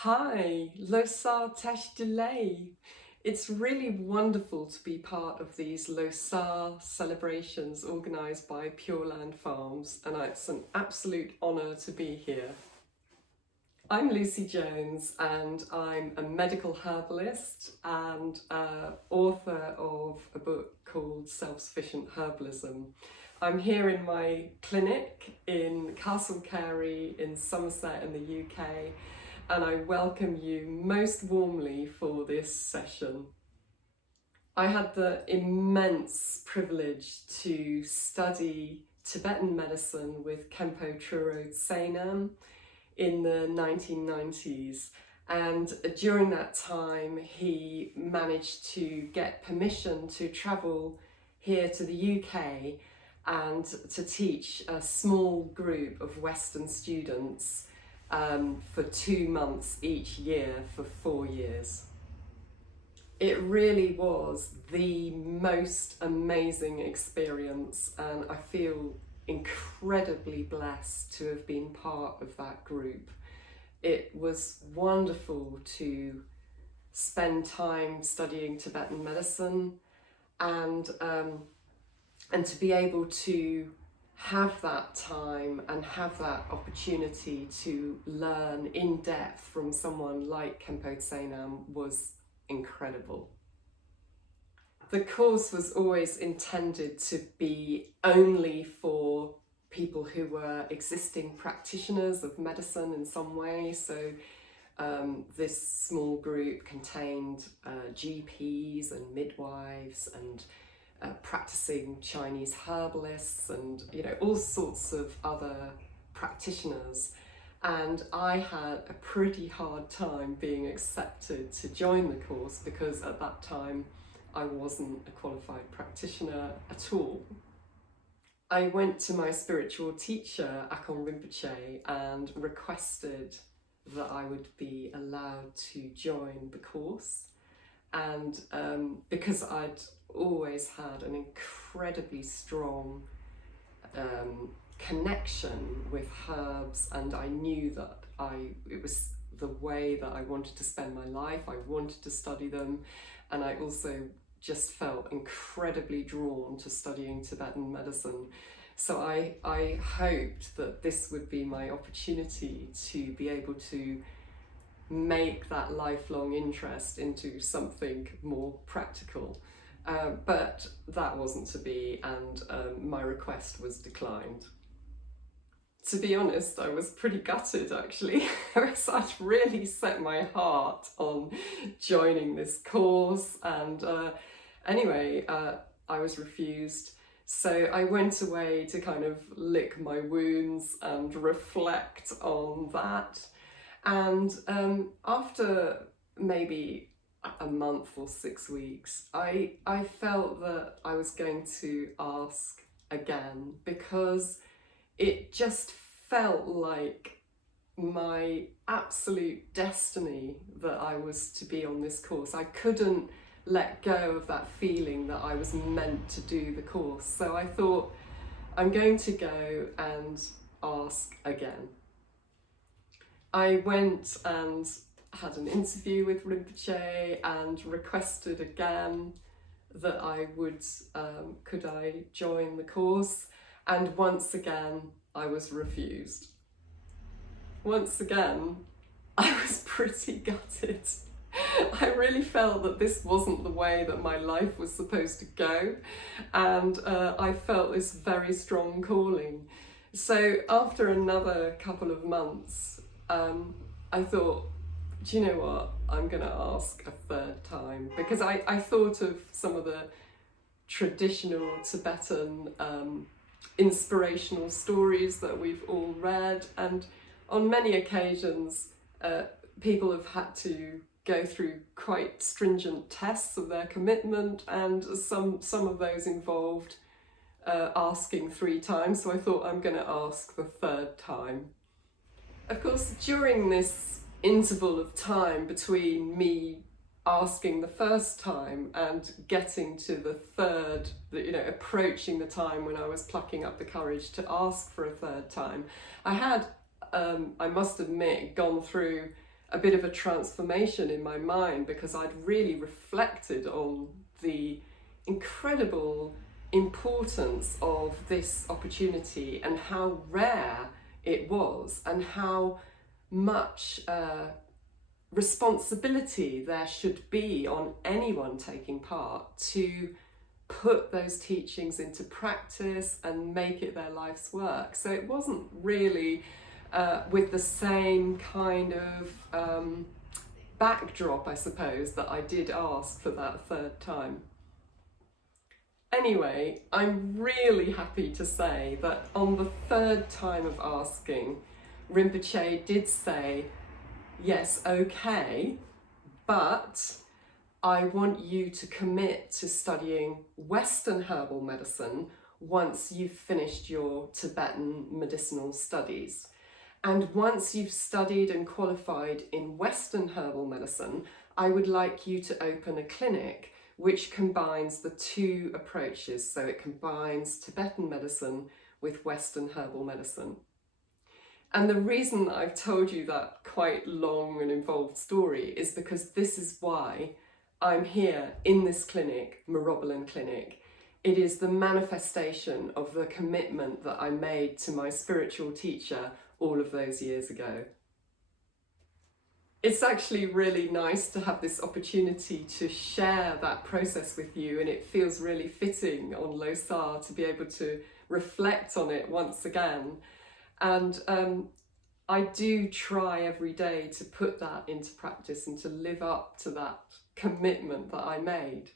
Hi, Losar Delay. It's really wonderful to be part of these Losar celebrations organised by Pure Land Farms, and it's an absolute honour to be here. I'm Lucy Jones, and I'm a medical herbalist and author of a book called Self-Sufficient Herbalism. I'm here in my clinic in Castle Carey in Somerset in the UK, and I welcome you most warmly for this session. I had the immense privilege to study Tibetan medicine with Khenpo Truro Saenam in the 1990s, and during that time he managed to get permission to travel here to the UK and to teach a small group of Western students for 2 months each year for 4 years. It really was the most amazing experience, and I feel incredibly blessed to have been part of that group. It was wonderful to spend time studying Tibetan medicine and to be able to have that time and have that opportunity to learn in depth from someone like Khenpo Saenam was incredible. The course was always intended to be only for people who were existing practitioners of medicine in some way. So this small group contained GPs and midwives and practicing Chinese herbalists and all sorts of other practitioners. And I had a pretty hard time being accepted to join the course because at that time I wasn't a qualified practitioner at all. I went to my spiritual teacher, Akon Rinpoche, and requested that I would be allowed to join the course. And because I'd always had an incredibly strong connection with herbs, and I knew that it was the way that I wanted to spend my life. I wanted to study them, and I also just felt incredibly drawn to studying Tibetan medicine. So I hoped that this would be my opportunity to be able to make that lifelong interest into something more practical. But that wasn't to be, and my request was declined. To be honest, I was pretty gutted actually. I'd really set my heart on joining this course, and anyway, I was refused. So I went away to kind of lick my wounds and reflect on that. And after maybe a month or 6 weeks, I felt that I was going to ask again, because it just felt like my absolute destiny that I was to be on this course. I couldn't let go of that feeling that I was meant to do the course. So I thought, I'm going to go and ask again. I went and had an interview with Rinpoche and requested again that I would, could I join the course? And once again, I was refused. Once again, I was pretty gutted. I really felt that this wasn't the way that my life was supposed to go, and I felt this very strong calling. So after another couple of months, I thought, do you know what, I'm going to ask a third time, because I thought of some of the traditional Tibetan inspirational stories that we've all read, and on many occasions people have had to go through quite stringent tests of their commitment, and some of those involved asking 3 times. So I thought, I'm going to ask the third time. Of course, during this interval of time between me asking the first time and getting to the third, approaching the time when I was plucking up the courage to ask for a third time, I had, I must admit, gone through a bit of a transformation in my mind, because I'd really reflected on the incredible importance of this opportunity and how rare it was, and how much responsibility there should be on anyone taking part to put those teachings into practice and make it their life's work. So it wasn't really with the same kind of backdrop, I suppose, that I did ask for that third time. Anyway, I'm really happy to say that on the third time of asking, Rinpoche did say, yes, okay, but I want you to commit to studying Western herbal medicine once you've finished your Tibetan medicinal studies. And once you've studied and qualified in Western herbal medicine, I would like you to open a clinic which combines the two approaches. So it combines Tibetan medicine with Western herbal medicine. And the reason I've told you that quite long and involved story is because this is why I'm here in this clinic, Mirobalan Clinic. It is the manifestation of the commitment that I made to my spiritual teacher all of those years ago. It's actually really nice to have this opportunity to share that process with you, and it feels really fitting on Losar to be able to reflect on it once again. And I do try every day to put that into practice and to live up to that commitment that I made.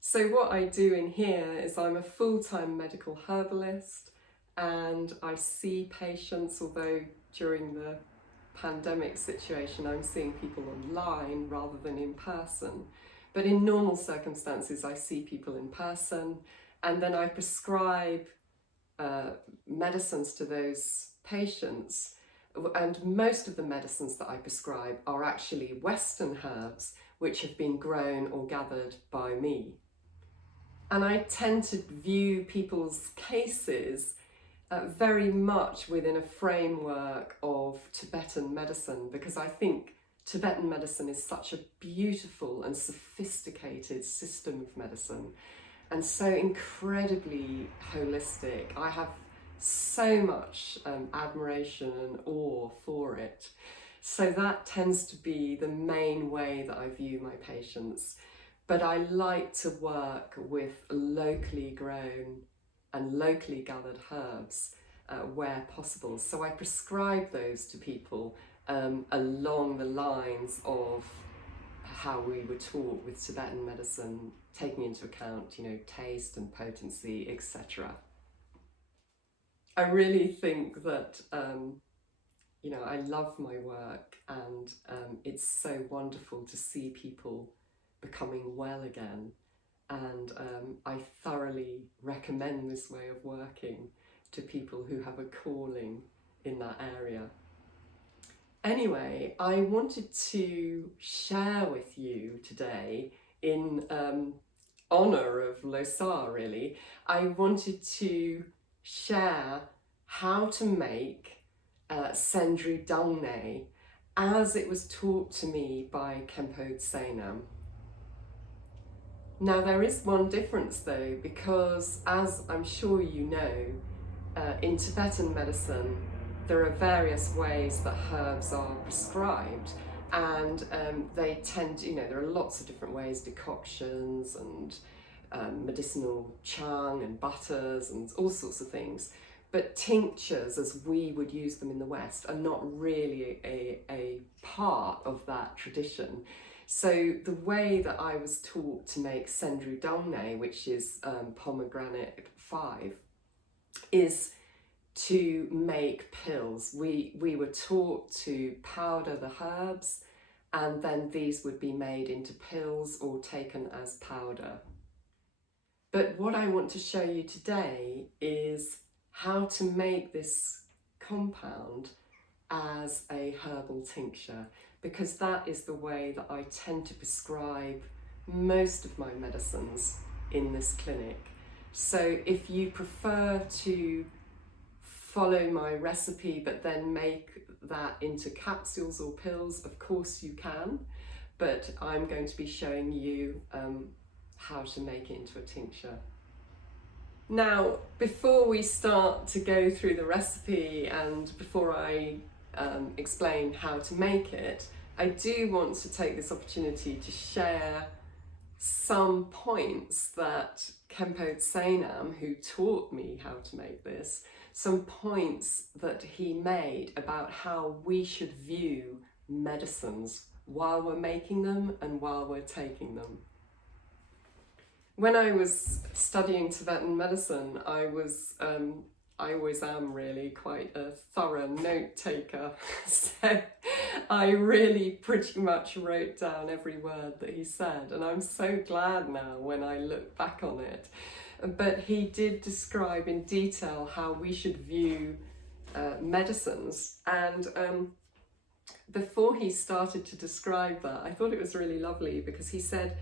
So what I do in here is I'm a full-time medical herbalist, and I see patients, although during the pandemic situation I'm seeing people online rather than in person. But in normal circumstances I see people in person, and then I prescribe medicines to those patients. And most of the medicines that I prescribe are actually Western herbs which have been grown or gathered by me. And I tend to view people's cases very much within a framework of Tibetan medicine, because I think Tibetan medicine is such a beautiful and sophisticated system of medicine, and so incredibly holistic. I have so much admiration and awe for it. So that tends to be the main way that I view my patients. But I like to work with locally grown and locally gathered herbs where possible. So I prescribe those to people along the lines of how we were taught with Tibetan medicine, taking into account, taste and potency, etc. I really think that, I love my work, and it's so wonderful to see people becoming well again. And I thoroughly recommend this way of working to people who have a calling in that area. Anyway, I wanted to share with you today, in honour of Losar really, I wanted to share how to make Sedru Dalne as it was taught to me by Khenpo Tsenam. Now there is one difference though, because as I'm sure you know, in Tibetan medicine there are various ways that herbs are prescribed, and they tend to, there are lots of different ways, decoctions and medicinal chung and butters and all sorts of things. But tinctures, as we would use them in the West, are not really a part of that tradition. So the way that I was taught to make Sedru Dalne, which is Pomegranate 5, is to make pills. We were taught to powder the herbs, and then these would be made into pills or taken as powder. But what I want to show you today is how to make this compound as a herbal tincture, because that is the way that I tend to prescribe most of my medicines in this clinic. So if you prefer to follow my recipe but then make that into capsules or pills, of course you can, but I'm going to be showing you how to make it into a tincture. Now, before we start to go through the recipe and before I explain how to make it, I do want to take this opportunity to share some points that Khenpo Saenam, who taught me how to make this, some points that he made about how we should view medicines while we're making them and while we're taking them. When I was studying Tibetan medicine, I always am really quite a thorough note taker. So I really pretty much wrote down every word that he said, and I'm so glad now when I look back on it. But he did describe in detail how we should view medicines, and before he started to describe that, I thought it was really lovely because he said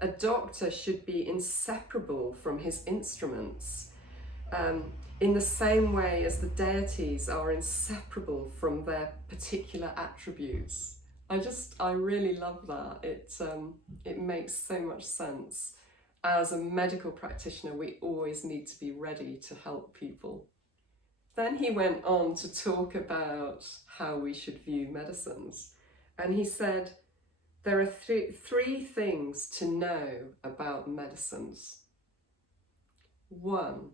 a doctor should be inseparable from his instruments, in the same way as the deities are inseparable from their particular attributes. I really love that. It makes so much sense. As a medical practitioner, we always need to be ready to help people. Then he went on to talk about how we should view medicines, and he said, there are three things to know about medicines. One,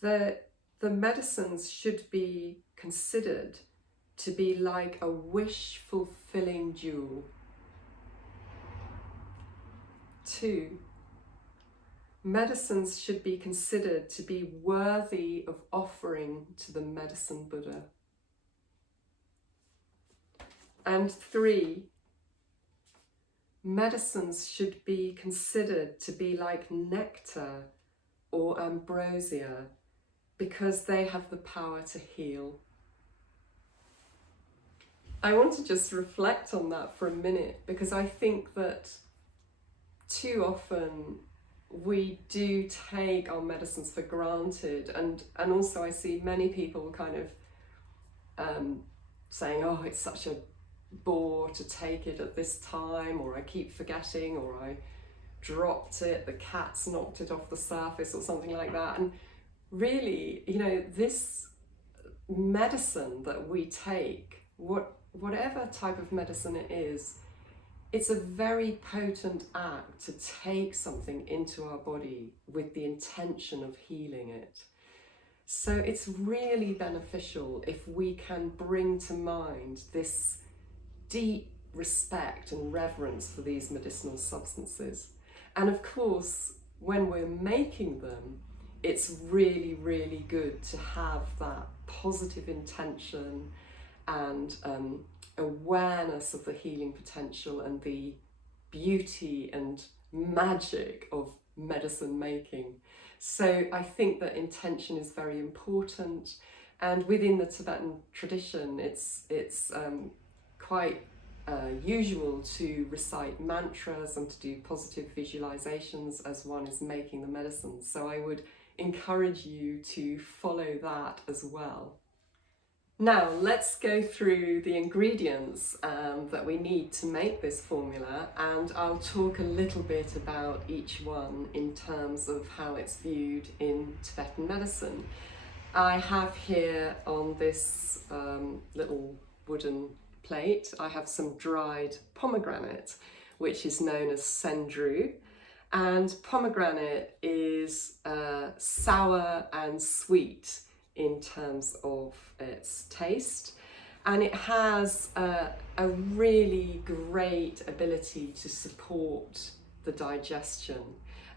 the medicines should be considered to be like a wish-fulfilling jewel. Two, medicines should be considered to be worthy of offering to the medicine Buddha. And three, medicines should be considered to be like nectar or ambrosia because they have the power to heal. I want to just reflect on that for a minute, because I think that too often we do take our medicines for granted, and also I see many people kind of saying, oh, it's such a bore to take it at this time, or I keep forgetting, or I dropped it, the cat's knocked it off the surface, or something like that. And really, you know, this medicine that we take, whatever type of medicine it is, it's a very potent act to take something into our body with the intention of healing it. So it's really beneficial if we can bring to mind this deep respect and reverence for these medicinal substances. And of course, when we're making them, it's really, really good to have that positive intention and awareness of the healing potential and the beauty and magic of medicine making. So I think that intention is very important, and within the Tibetan tradition, it's quite usual to recite mantras and to do positive visualizations as one is making the medicines. So I would encourage you to follow that as well. Now let's go through the ingredients that we need to make this formula, and I'll talk a little bit about each one in terms of how it's viewed in Tibetan medicine. I have here on this little wooden plate, I have some dried pomegranate, which is known as Sedru. And pomegranate is sour and sweet in terms of its taste, and it has a really great ability to support the digestion.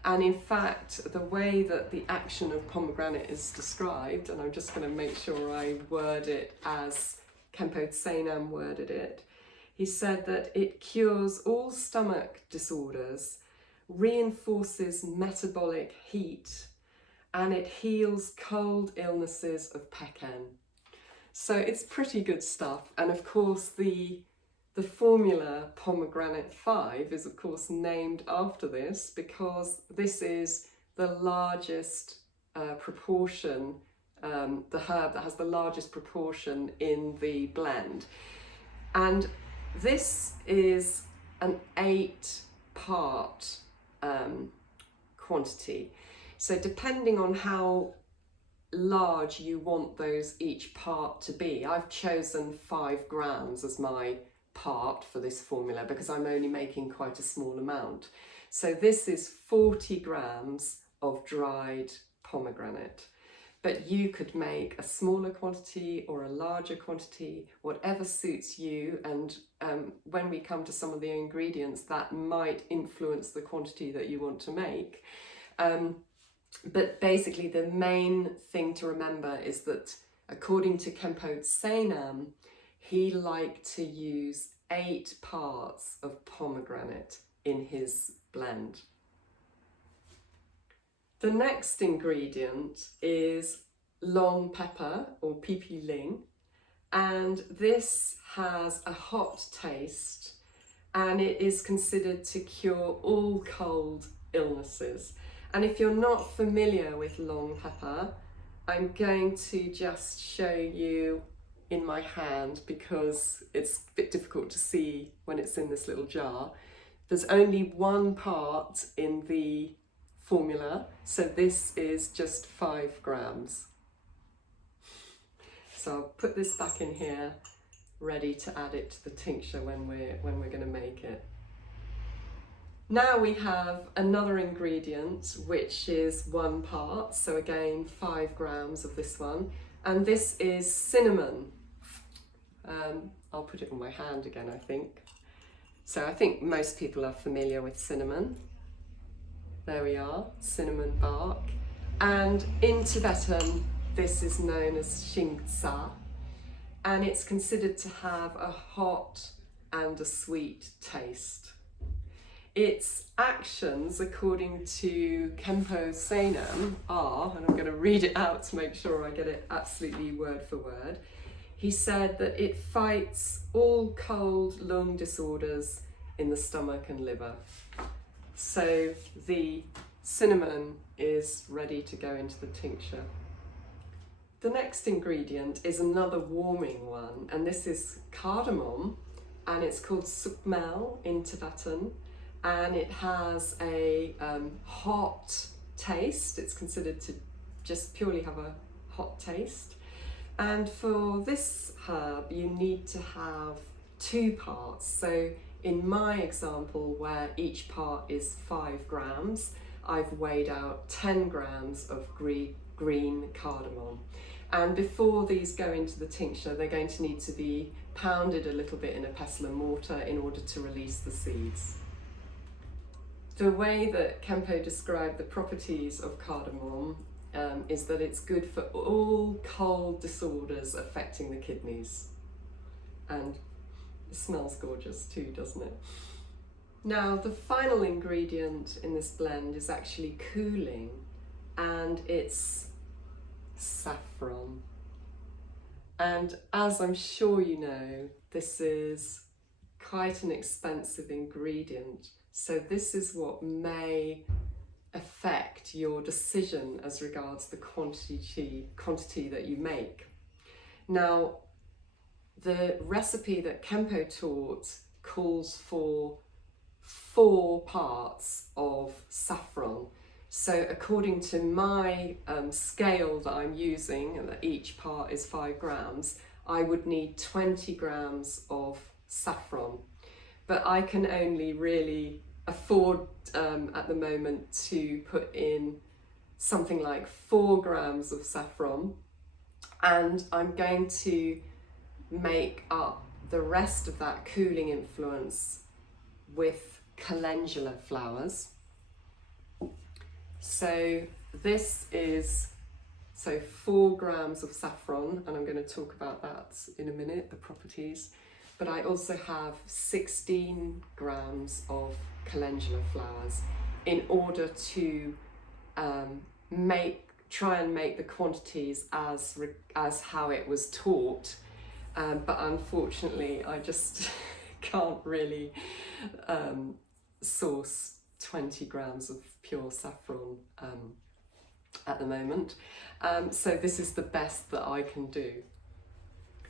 And in fact, the way that the action of pomegranate is described, and I'm just going to make sure I word it as Khenpo Saenam worded it, he said that it cures all stomach disorders, reinforces metabolic heat, and it heals cold illnesses of Pecan. So it's pretty good stuff. And of course the formula Pomegranate 5 is of course named after this, because this is the largest proportion the herb that has the largest proportion in the blend. And this is an 8-part quantity. So depending on how large you want those each part to be, I've chosen 5 grams as my part for this formula because I'm only making quite a small amount. So this is 40 grams of dried pomegranate. But you could make a smaller quantity or a larger quantity, whatever suits you. And when we come to some of the ingredients, that might influence the quantity that you want to make. But basically the main thing to remember is that according to Khenpo Saenam, he liked to use 8 parts of pomegranate in his blend. The next ingredient is long pepper or pipi ling, and this has a hot taste and it is considered to cure all cold illnesses. And if you're not familiar with long pepper, I'm going to just show you in my hand because it's a bit difficult to see when it's in this little jar. There's only 1 part in the formula, so this is just 5 grams. So I'll put this back in here, ready to add it to the tincture when we're going to make it. Now we have another ingredient which is 1 part, so again 5 grams of this one, and this is cinnamon. I'll put it on my hand again, I think. So I think most people are familiar with cinnamon. There we are, cinnamon bark. And in Tibetan, this is known as shingtsa, and it's considered to have a hot and a sweet taste. Its actions, according to Khenpo Saenam, are, and I'm going to read it out to make sure I get it absolutely word for word. He said that it fights all cold lung disorders in the stomach and liver. So the cinnamon is ready to go into the tincture. The next ingredient is another warming one, and this is cardamom, and it's called sukmel in Tibetan, and it has a hot taste. It's considered to just purely have a hot taste. And for this herb, you need to have 2 parts. So in my example, where each part is 5 grams, I've weighed out 10 grams of green cardamom. And before these go into the tincture, they're going to need to be pounded a little bit in a pestle and mortar in order to release the seeds. The way that Khenpo described the properties of cardamom is that it's good for all cold disorders affecting the kidneys. And it smells gorgeous too, doesn't it? Now, the final ingredient in this blend is actually cooling, and it's saffron. And as I'm sure you know, this is quite an expensive ingredient. So this is what may affect your decision as regards the quantity that you make. Now, the recipe that Khenpo taught calls for 4 parts of saffron. So according to my scale that I'm using, and that each part is 5 grams, I would need 20 grams of saffron. But I can only really afford at the moment to put in something like 4 grams of saffron, and I'm going to make up the rest of that cooling influence with calendula flowers. So this is 4 grams of saffron, and I'm going to talk about that in a minute, the properties. But I also have 16 grams of calendula flowers in order to try and make the quantities as how it was taught. But unfortunately, I just can't really source 20 grams of pure saffron at the moment. So this is the best that I can do.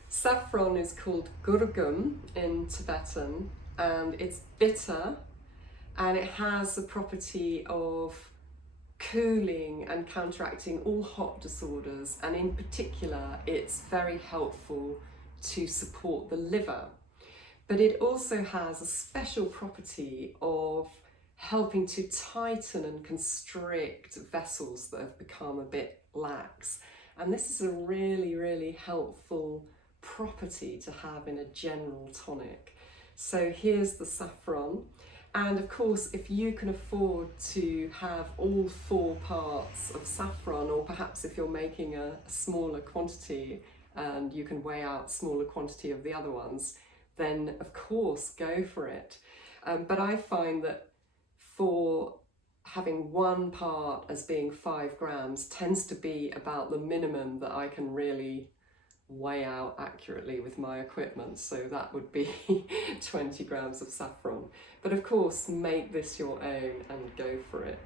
Saffron is called gurgum in Tibetan, and it's bitter, and it has the property of cooling and counteracting all hot disorders, and in particular it's very helpful to support the liver. But it also has a special property of helping to tighten and constrict vessels that have become a bit lax. And this is a really, really helpful property to have in a general tonic. So here's the saffron. And of course, if you can afford to have all 4 parts of saffron, or perhaps if you're making a smaller quantity and you can weigh out smaller quantity of the other ones, then of course go for it. But I find that for having 1 part as being 5 grams tends to be about the minimum that I can really weigh out accurately with my equipment, so that would be 20 grams of saffron. But of course, make this your own and go for it.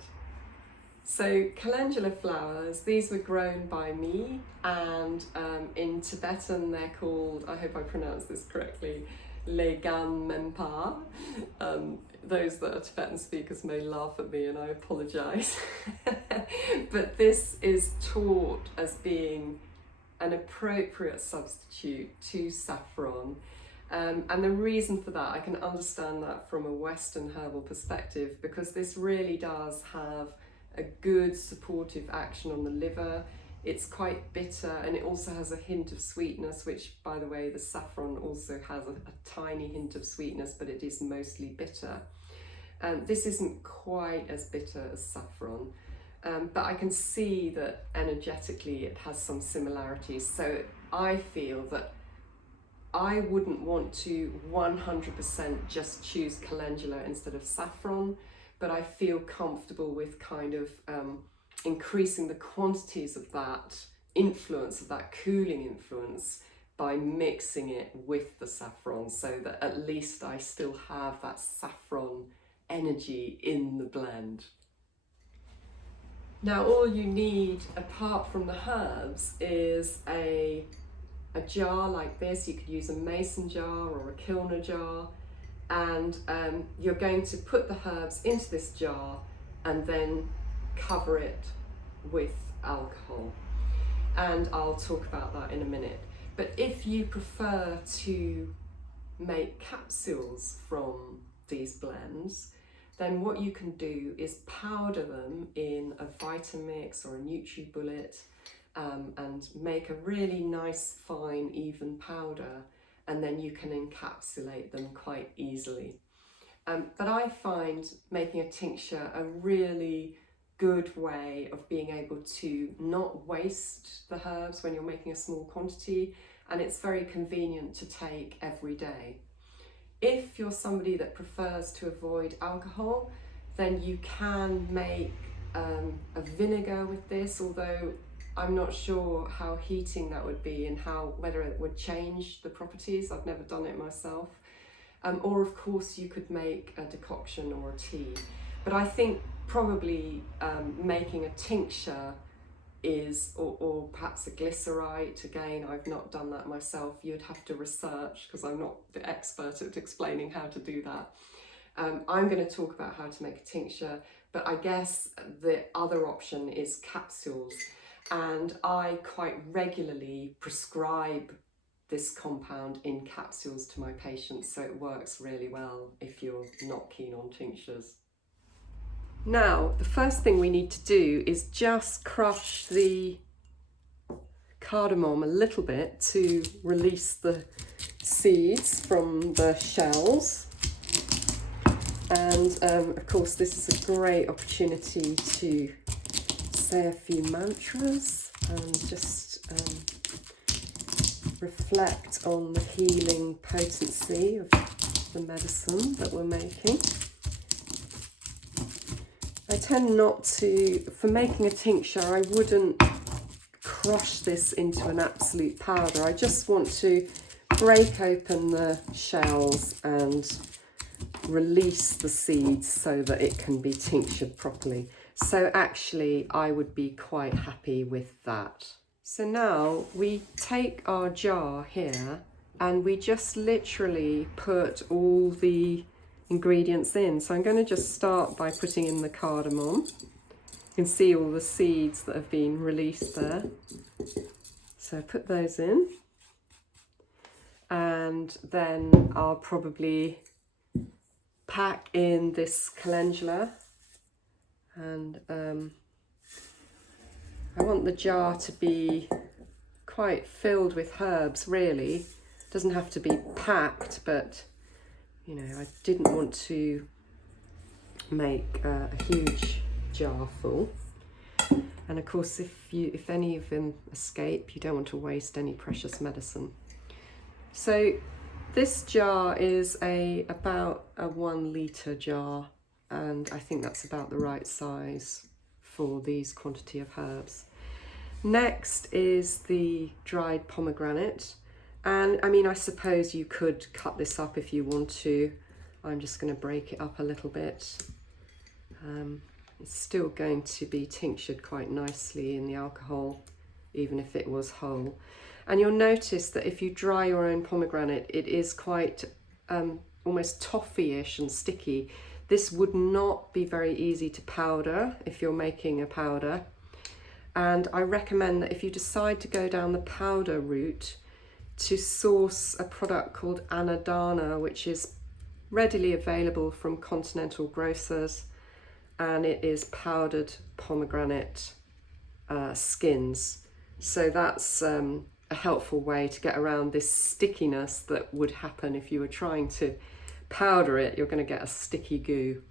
So calendula flowers, these were grown by me, and in Tibetan they're called, I hope I pronounced this correctly, Legan Mempa. Those that are Tibetan speakers may laugh at me and I apologise. But this is taught as being an appropriate substitute to saffron. And the reason for that, I can understand that from a Western herbal perspective, because this really does have a good supportive action on the liver. It's quite bitter, and it also has a hint of sweetness, which, by the way, the saffron also has a tiny hint of sweetness, but it is mostly bitter. This isn't quite as bitter as saffron, but I can see that energetically it has some similarities. So I feel that I wouldn't want to 100% just choose calendula instead of saffron, but I feel comfortable with kind of increasing the quantities of that influence, of that cooling influence, by mixing it with the saffron, so that at least I still have that saffron energy in the blend. Now all you need apart from the herbs is a jar like this. You could use a mason jar or a kilner jar, and you're going to put the herbs into this jar and then cover it with alcohol, and I'll talk about that in a minute. But if you prefer to make capsules from these blends, then what you can do is powder them in a Vitamix or a NutriBullet, and make a really nice fine even powder, and then you can encapsulate them quite easily. But I find making a tincture a really good way of being able to not waste the herbs when you're making a small quantity, and it's very convenient to take every day. If you're somebody that prefers to avoid alcohol, then you can make a vinegar with this, although I'm not sure how heating that would be and whether it would change the properties. I've never done it myself. Or of course you could make a decoction or a tea. But I think probably making a tincture is, or perhaps a glycerite, again, I've not done that myself. You'd have to research, because I'm not the expert at explaining how to do that. I'm going to talk about how to make a tincture, but I guess the other option is capsules. And I quite regularly prescribe this compound in capsules to my patients, so it works really well if you're not keen on tinctures. Now, the first thing we need to do is just crush the cardamom a little bit to release the seeds from the shells. And of course, this is a great opportunity to say a few mantras and just reflect on the healing potency of the medicine that we're making. I tend not to, for making a tincture, I wouldn't crush this into an absolute powder. I just want to break open the shells and release the seeds so that it can be tinctured properly. So actually I would be quite happy with that. So now we take our jar here and we just literally put all the ingredients in. So I'm going to just start by putting in the cardamom. You can see all the seeds that have been released there. So put those in. And then I'll probably pack in this calendula, and I want the jar to be quite filled with herbs, really. It doesn't have to be packed, but you know, I didn't want to make a huge jar full. And of course, if any of them escape, you don't want to waste any precious medicine. So this jar is about a 1 litre jar, and I think that's about the right size for these quantity of herbs. Next is the dried pomegranate, and I mean, I suppose you could cut this up if you want to. I'm just going to break it up a little bit. It's still going to be tinctured quite nicely in the alcohol, even if it was whole. And you'll notice that if you dry your own pomegranate, it is quite almost toffee-ish and sticky. This would not be very easy to powder if you're making a powder. And I recommend that if you decide to go down the powder route, to source a product called anadana, which is readily available from continental grocers, and it is powdered pomegranate skins. So that's a helpful way to get around this stickiness that would happen if you were trying to powder it. You're going to get a sticky goo.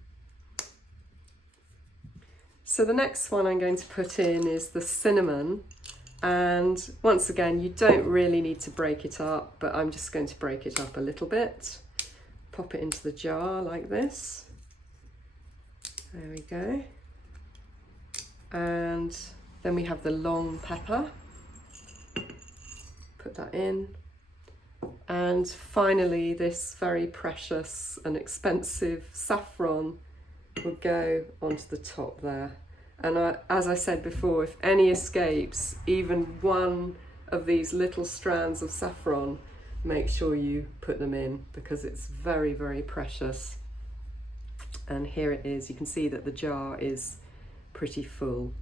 So the next one I'm going to put in is the cinnamon, and once again, you don't really need to break it up, but I'm just going to break it up a little bit. Pop it into the jar like this. There we go. And then we have the long pepper. Put that in. And finally, this very precious and expensive saffron will go onto the top there. And as I said before, if any escapes, even one of these little strands of saffron, make sure you put them in, because it's very, very precious. And here it is. You can see that the jar is pretty full.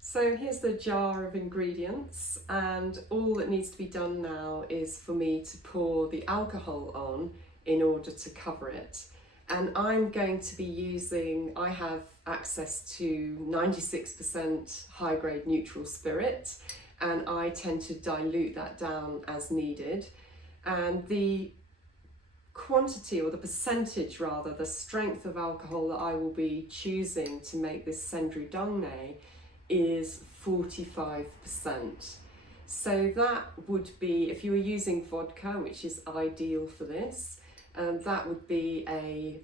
So here's the jar of ingredients, and all that needs to be done now is for me to pour the alcohol on in order to cover it. And I'm going to be using, I have access to 96% high grade neutral spirit, and I tend to dilute that down as needed. And the quantity, or the percentage rather, the strength of alcohol that I will be choosing to make this Sedru dongne is 45%. So that would be, if you were using vodka, which is ideal for this, that would be a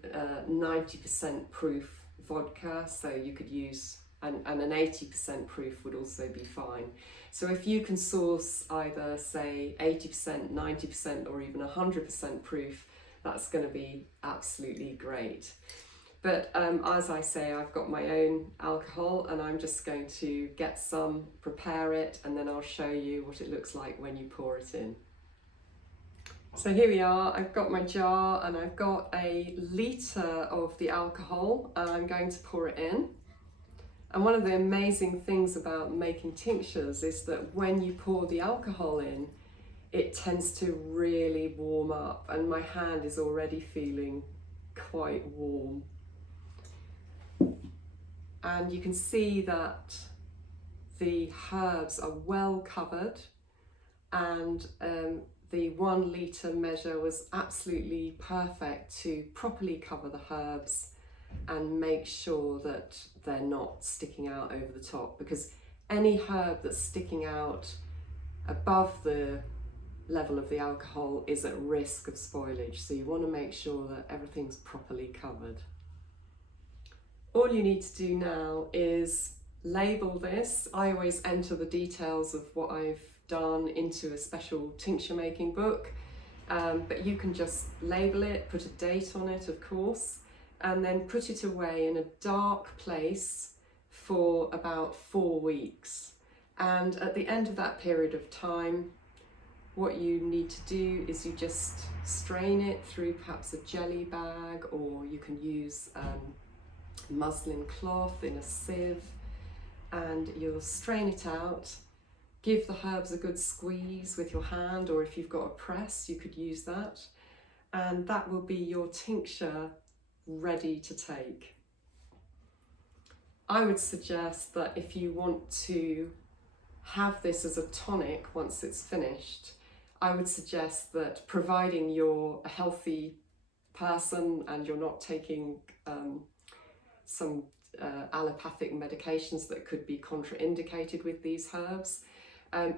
90% proof vodka. So you could use, and an 80% proof would also be fine. So if you can source either, say, 80%, 90%, or even 100% proof, that's going to be absolutely great. But as I say, I've got my own alcohol, and I'm just going to get some, prepare it, and then I'll show you what it looks like when you pour it in. So here we are. I've got my jar, and I've got a litre of the alcohol, and I'm going to pour it in. And one of the amazing things about making tinctures is that when you pour the alcohol in, it tends to really warm up, and my hand is already feeling quite warm. And you can see that the herbs are well covered, and the 1 litre measure was absolutely perfect to properly cover the herbs and make sure that they're not sticking out over the top, because any herb that's sticking out above the level of the alcohol is at risk of spoilage. So you want to make sure that everything's properly covered. All you need to do now is label this. I always enter the details of what I've done into a special tincture making book, but you can just label it, put a date on it, of course, and then put it away in a dark place for about 4 weeks. And at the end of that period of time, what you need to do is you just strain it through perhaps a jelly bag, or you can use muslin cloth in a sieve, and you'll strain it out. Give the herbs a good squeeze with your hand, or if you've got a press, you could use that. And that will be your tincture ready to take. I would suggest that if you want to have this as a tonic once it's finished, I would suggest that, providing you're a healthy person and you're not taking some allopathic medications that could be contraindicated with these herbs,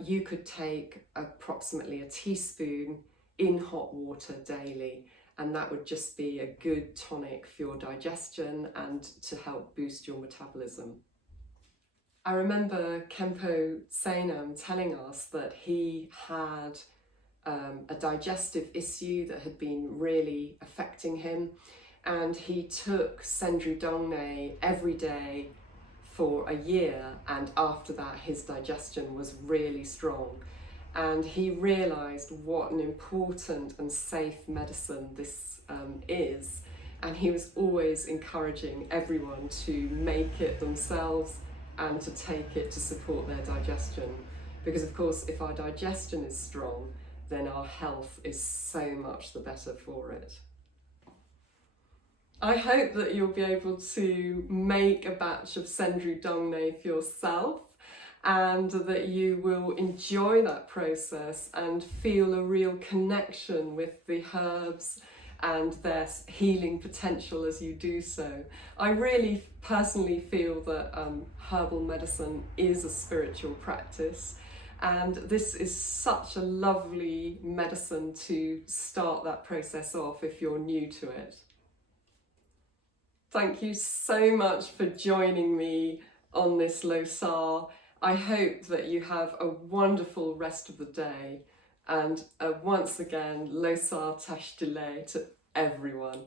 you could take approximately a teaspoon in hot water daily, and that would just be a good tonic for your digestion and to help boost your metabolism. I remember Khenpo Saenam telling us that he had a digestive issue that had been really affecting him, and he took Sedru Dongne every day for a year, and after that his digestion was really strong, and he realised what an important and safe medicine this is, and he was always encouraging everyone to make it themselves and to take it to support their digestion, because of course if our digestion is strong, then our health is so much the better for it. I hope that you'll be able to make a batch of Sedru Dongne for yourself, and that you will enjoy that process and feel a real connection with the herbs and their healing potential as you do so. I really personally feel that herbal medicine is a spiritual practice, and this is such a lovely medicine to start that process off if you're new to it. Thank you so much for joining me on this Losar. I hope that you have a wonderful rest of the day, and once again, Losar Tashdile to everyone.